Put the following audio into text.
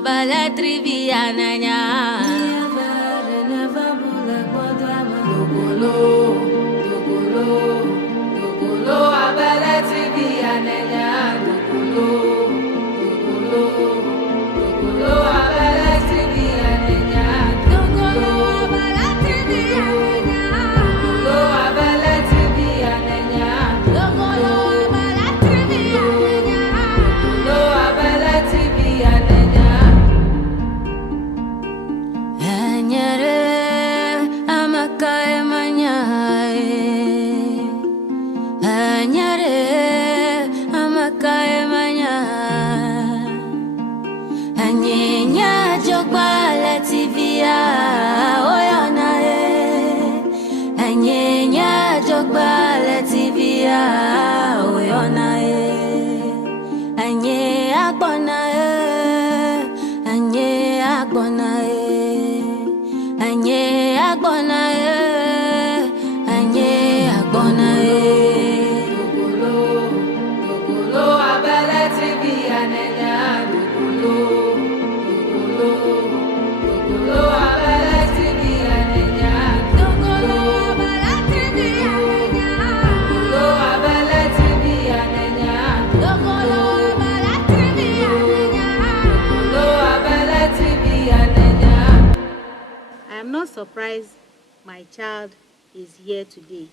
abala trivia nanya. Dogolo abala trivia nanya. Dogolo abala trivia nanya. Dogolo abala trivia nanya. Dogolo abala trivia nanya. Dogolo abala trivia nanya. Dogolo abala trivia nanya. Anyare amakae manyae. Anyare amakae manyae. Anyenya jogba letivia oyana e. Anyenya jogba letivia oyana e. Anye agbona e. Anye agbona e. Anye agbona e. Anye agbona e. Dogolo abala trivia nenya. Dogolo abala trivia nenya. Dogolo abala trivia nenya. Dogolo abala trivia nenya. Dogolo abala trivia nenya. Dogolo abala trivia nenya. I am not surprised my child is here today.